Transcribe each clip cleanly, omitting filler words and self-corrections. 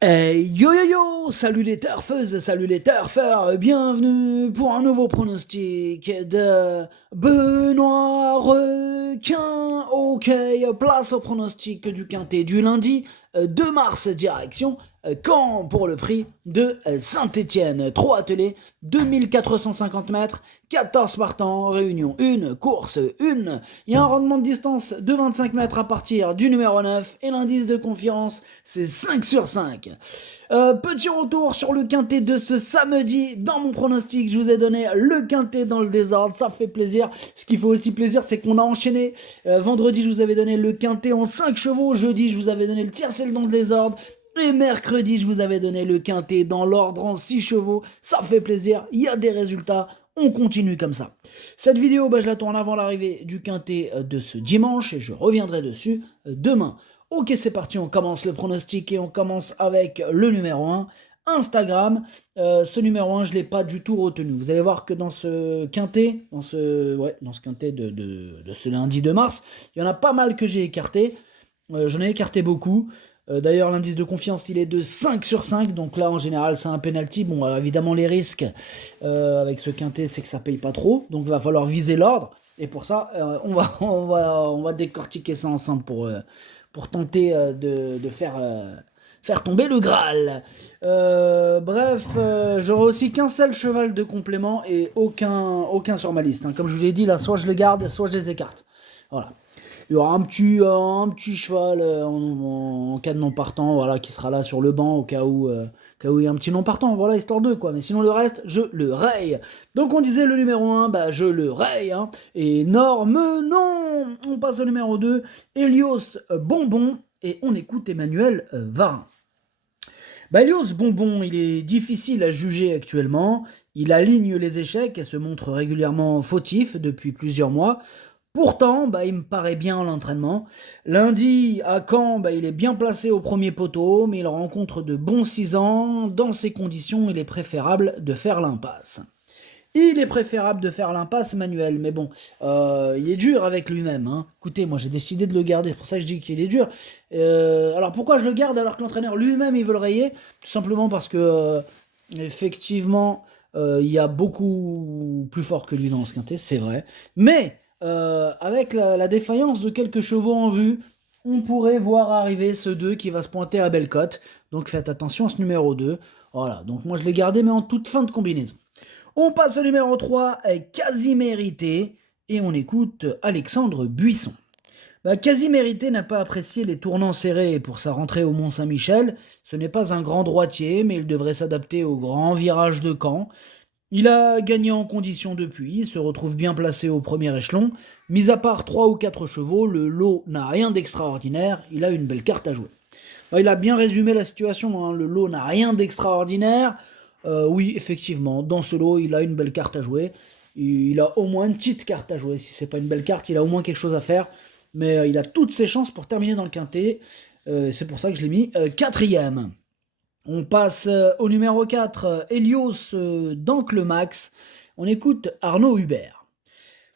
Yo yo yo, salut les turfeuses, salut les turfeurs, bienvenue pour un nouveau pronostic de Benoît Requin. Ok, place au pronostic du quintet du lundi 2 mars, direction Caen pour le prix de Saint-Étienne. 3 attelés, 2450 mètres, 14 partants, réunion 1, course 1. Il y a un rendement de distance de 25 mètres à partir du numéro 9 et l'indice de confiance c'est 5 sur 5. Petit retour sur le quintet de ce samedi. Dans mon pronostic, je vous ai donné le quintet dans le désordre, ça fait plaisir. Ce qui fait aussi plaisir, c'est qu'on a enchaîné. Vendredi, je vous avais donné le quintet en 5 chevaux. Jeudi, je vous avais donné le tiercé dans le désordre. Et mercredi, je vous avais donné le quintet dans l'ordre en 6 chevaux. Ça fait plaisir, il y a des résultats. On continue comme ça. Cette vidéo, je la tourne avant l'arrivée du quintet de ce dimanche et je reviendrai dessus demain. Ok, c'est parti, on commence le pronostic et on commence avec le numéro 1, Instagram. Ce numéro 1, je ne l'ai pas du tout retenu. Vous allez voir que dans ce quintet, dans ce quintet de ce lundi 2 mars, il y en a pas mal que j'ai écarté. J'en ai écarté beaucoup. D'ailleurs, l'indice de confiance, il est de 5 sur 5. Donc là, en général, c'est un penalty. Bon, évidemment, les risques avec ce quintet, c'est que ça paye pas trop. Donc, il va falloir viser l'ordre. Et pour ça, on va décortiquer ça ensemble pour tenter de faire tomber le Graal. Bref, j'aurai aussi qu'un seul cheval de complément et aucun sur ma liste. Hein. Comme je vous l'ai dit, là, soit je les garde, soit je les écarte. Voilà. Il y aura un petit cheval en cas de non partant, voilà, qui sera là sur le banc au cas où il y a un petit non partant, voilà, histoire de quoi. Mais sinon le reste, je le raye. Donc on disait le numéro 1, je le raye. Hein. Énorme non. On passe au numéro 2, Helios Bonbon, et on écoute Emmanuel Varin. Helios Bonbon, il est difficile à juger actuellement. Il aligne les échecs et se montre régulièrement fautif depuis plusieurs mois. Pourtant, il me paraît bien à l'entraînement. Lundi, à Caen, il est bien placé au premier poteau, mais il rencontre de bons 6 ans. Dans ces conditions, il est préférable de faire l'impasse. Il est préférable de faire l'impasse, Manuel, mais bon, il est dur avec lui-même. Hein. Écoutez, moi j'ai décidé de le garder, c'est pour ça que je dis qu'il est dur. Alors pourquoi je le garde alors que l'entraîneur lui-même il veut le rayer? Tout simplement parce que, effectivement, il y a beaucoup plus fort que lui dans ce quintet, c'est vrai. Mais, avec la défaillance de quelques chevaux en vue, on pourrait voir arriver ce 2 qui va se pointer à belle cote. Donc faites attention à ce numéro 2. Voilà, donc moi je l'ai gardé, mais en toute fin de combinaison. On passe au numéro 3, quasi mérité, et on écoute Alexandre Buisson. Quasi mérité n'a pas apprécié les tournants serrés pour sa rentrée au Mont-Saint-Michel. Ce n'est pas un grand droitier, mais il devrait s'adapter au grand virage de Caen. Il a gagné en condition depuis, se retrouve bien placé au premier échelon. Mis à part 3 ou 4 chevaux, le lot n'a rien d'extraordinaire, il a une belle carte à jouer. Il a bien résumé la situation, hein. Le lot n'a rien d'extraordinaire. Oui, effectivement, dans ce lot, il a une belle carte à jouer. Il a au moins une petite carte à jouer. Si c'est pas une belle carte, il a au moins quelque chose à faire. Mais il a toutes ses chances pour terminer dans le quintet. C'est pour ça que je l'ai mis quatrième. On passe au numéro 4, Helios Max. On écoute Arnaud Hubert.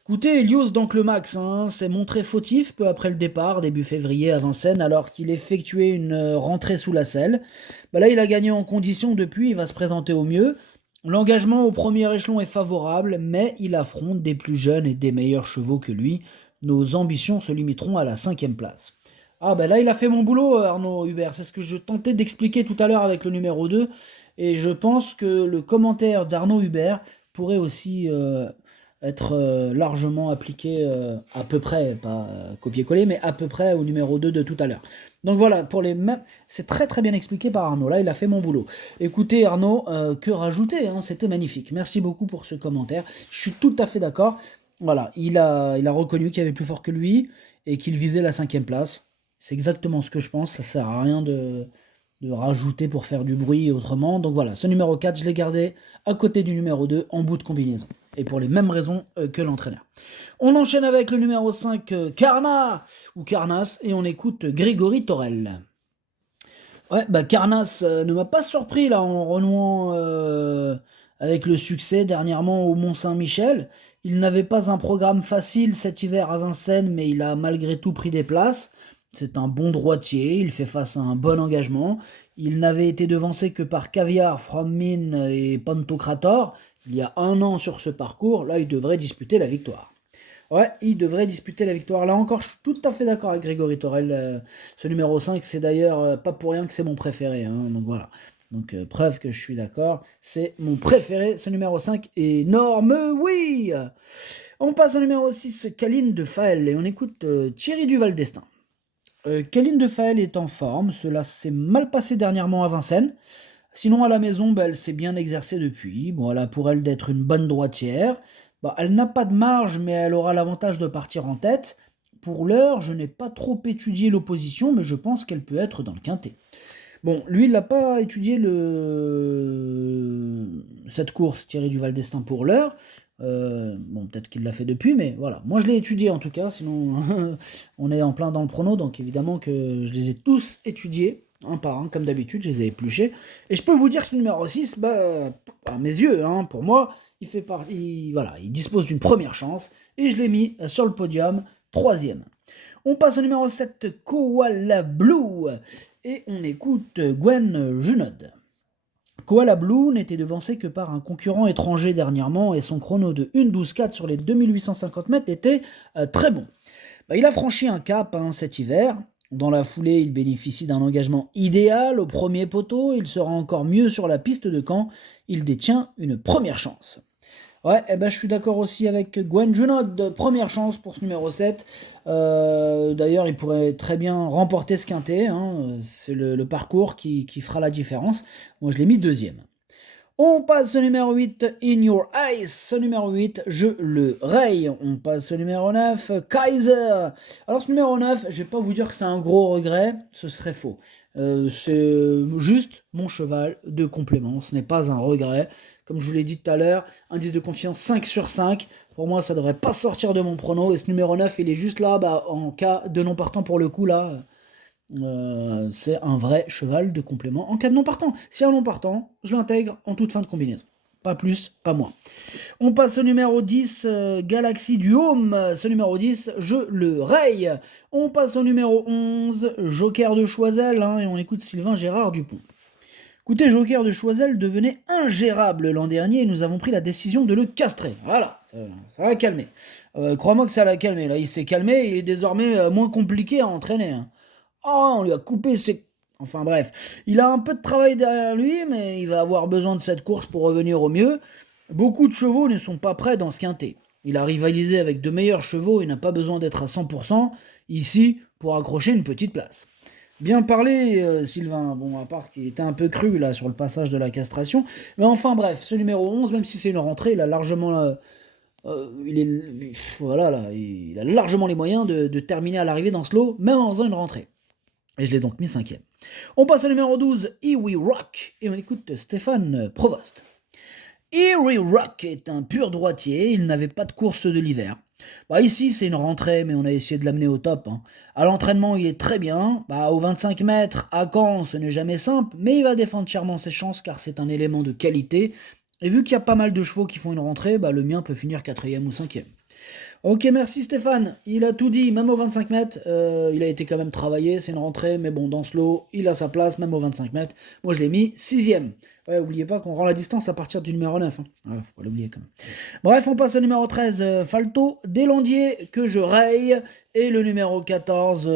Écoutez, Helios Max s'est montré fautif peu après le départ, début février à Vincennes, alors qu'il effectuait une rentrée sous la selle. Là, il a gagné en condition depuis, il va se présenter au mieux. L'engagement au premier échelon est favorable, mais il affronte des plus jeunes et des meilleurs chevaux que lui. Nos ambitions se limiteront à la 5e place. Ah là, il a fait mon boulot, Arnaud Hubert. C'est ce que je tentais d'expliquer tout à l'heure avec le numéro 2. Et je pense que le commentaire d'Arnaud Hubert pourrait aussi être largement appliqué à peu près, pas copier-coller, mais à peu près au numéro 2 de tout à l'heure. Donc voilà, pour les mêmes, c'est très très bien expliqué par Arnaud. Là, il a fait mon boulot. Écoutez, Arnaud, que rajouter, hein, c'était magnifique. Merci beaucoup pour ce commentaire. Je suis tout à fait d'accord. Voilà, il a reconnu qu'il y avait plus fort que lui et qu'il visait la 5e place. C'est exactement ce que je pense. Ça sert à rien de rajouter pour faire du bruit autrement. Donc voilà, ce numéro 4, je l'ai gardé à côté du numéro 2 en bout de combinaison. Et pour les mêmes raisons que l'entraîneur. On enchaîne avec le numéro 5, Carnas, et on écoute Grégory Torel. Ouais, Carnas ne m'a pas surpris là en renouant avec le succès dernièrement au Mont-Saint-Michel. Il n'avait pas un programme facile cet hiver à Vincennes, mais il a malgré tout pris des places. C'est un bon droitier, il fait face à un bon engagement. Il n'avait été devancé que par Caviar, From Min et Pantocrator il y a 1 an sur ce parcours. Là, il devrait disputer la victoire. Ouais, il devrait disputer la victoire. Là encore, je suis tout à fait d'accord avec Grégory Torel. Ce numéro 5, c'est d'ailleurs pas pour rien que c'est mon préféré. Hein, donc voilà. Donc preuve que je suis d'accord. C'est mon préféré, ce numéro 5. Énorme, oui. On passe au numéro 6, Caline de Faël. Et on écoute Thierry Duval d'Estaing. Caline de Faël est en forme. Cela s'est mal passé dernièrement à Vincennes. Sinon, à la maison, elle s'est bien exercée depuis. Bon, elle a pour elle d'être une bonne droitière. Elle n'a pas de marge, mais elle aura l'avantage de partir en tête. Pour l'heure, je n'ai pas trop étudié l'opposition, mais je pense qu'elle peut être dans le quintet. Bon, lui, il n'a pas étudié cette course, Thierry Duval d'Estaing, pour l'heure. Bon, peut-être qu'il l'a fait depuis, mais voilà. Moi, je l'ai étudié en tout cas, sinon on est en plein dans le prono, donc évidemment que je les ai tous étudiés, un par un, comme d'habitude, je les ai épluchés. Et je peux vous dire que ce numéro 6, à mes yeux, pour moi, il dispose d'une première chance, et je l'ai mis sur le podium, 3e. On passe au numéro 7, Koala Blue, et on écoute Gwen Junod. Koala Blue n'était devancé que par un concurrent étranger dernièrement, et son chrono de 1:12.4 sur les 2850 mètres était très bon. Il a franchi un cap cet hiver. Dans la foulée, il bénéficie d'un engagement idéal au premier poteau, il sera encore mieux sur la piste de Caen, il détient une première chance. Ouais, je suis d'accord aussi avec Gwen Junod, première chance pour ce numéro 7. D'ailleurs, il pourrait très bien remporter ce quintet, c'est le parcours qui fera la différence. Moi, je l'ai mis 2e. On passe au numéro 8, In Your Eyes. Ce numéro 8, je le raye. On passe au numéro 9, Kaiser. Alors, ce numéro 9, je vais pas vous dire que c'est un gros regret, ce serait faux. C'est juste mon cheval de complément, ce n'est pas un regret. Comme je vous l'ai dit tout à l'heure, indice de confiance 5 sur 5. Pour moi, ça devrait pas sortir de mon prono. Et ce numéro 9, il est juste là, en cas de non partant pour le coup, là. C'est un vrai cheval de complément en cas de non partant. Si un non partant, je l'intègre en toute fin de combinaison. Pas plus, pas moins. On passe au numéro 10, Galaxy du Home. Ce numéro 10, je le raye. On passe au numéro 11, Joker de Choiseul, et on écoute Sylvain Gérard Dupont. Écoutez, Joker de Choiseul devenait ingérable l'an dernier et nous avons pris la décision de le castrer. Voilà, ça l'a calmé. Crois-moi que ça l'a calmé. Là, il s'est calmé, il est désormais moins compliqué à entraîner. On lui a coupé ses... Enfin bref, il a un peu de travail derrière lui, mais il va avoir besoin de cette course pour revenir au mieux. Beaucoup de chevaux ne sont pas prêts dans ce quintet. Il a rivalisé avec de meilleurs chevaux et n'a pas besoin d'être à 100% ici pour accrocher une petite place. Bien parlé, Sylvain. Bon, à part qu'il était un peu cru là sur le passage de la castration. Mais enfin bref, ce numéro 11, même si c'est une rentrée, il a largement... il a largement les moyens de terminer à l'arrivée dans ce lot, même en faisant une rentrée. Et je l'ai donc mis 5e. On passe au numéro 12, Iwi Rock, et on écoute Stéphane Provost. Iwi Rock est un pur droitier, il n'avait pas de course de l'hiver. Ici, c'est une rentrée, mais on a essayé de l'amener au top. À l'entraînement, il est très bien. Aux 25 mètres, à Caen, ce n'est jamais simple, mais il va défendre chèrement ses chances car c'est un élément de qualité. Et vu qu'il y a pas mal de chevaux qui font une rentrée, le mien peut finir 4e ou 5e. Ok, merci Stéphane. Il a tout dit, même aux 25 mètres. Il a été quand même travaillé, c'est une rentrée, mais bon, dans ce lot, il a sa place, même aux 25 mètres. Moi, je l'ai mis 6e. Ouais, oubliez pas qu'on rend la distance à partir du numéro 9. Voilà, faut pas l'oublier quand même. Bref, on passe au numéro 13, Falto Deslandiers, que je raye. Et le numéro 14,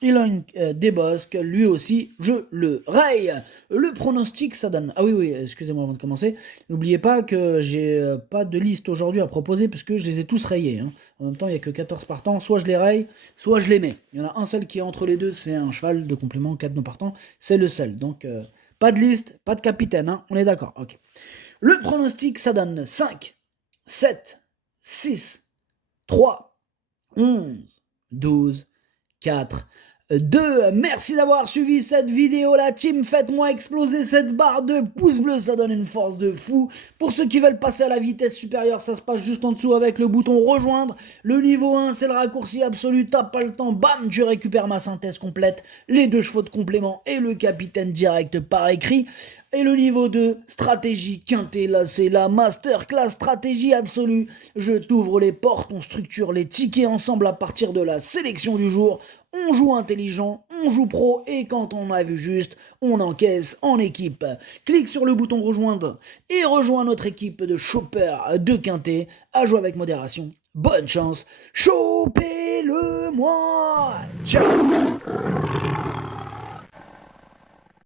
Elon Desbosques, lui aussi, je le raye. Le pronostic, ça donne... Ah oui, excusez-moi avant de commencer. N'oubliez pas que j'ai pas de liste aujourd'hui à proposer, puisque je les ai tous rayés. En même temps, il n'y a que 14 partants. Soit je les raye, soit je les mets. Il y en a un seul qui est entre les deux, c'est un cheval de complément, 4 non partants. C'est le seul. Donc... pas de liste, pas de capitaine, on est d'accord, ok. Le pronostic, ça donne 5, 7, 6, 3, 11, 12, 4, 2. Merci d'avoir suivi cette vidéo, la team. Faites-moi exploser cette barre de pouces bleus, ça donne une force de fou. Pour ceux qui veulent passer à la vitesse supérieure, ça se passe juste en dessous avec le bouton rejoindre. Le niveau 1, c'est le raccourci absolu, t'as pas le temps, bam, tu récupères ma synthèse complète, les 2 chevaux de complément et le capitaine direct par écrit. Et le niveau 2, stratégie quintet, là c'est la masterclass stratégie absolue. Je t'ouvre les portes, on structure les tickets ensemble à partir de la sélection du jour. On joue intelligent, on joue pro et quand on a vu juste, on encaisse en équipe. Clique sur le bouton rejoindre et rejoins notre équipe de choppers de quintet. À jouer avec modération. Bonne chance, chopez-le moi. Ciao.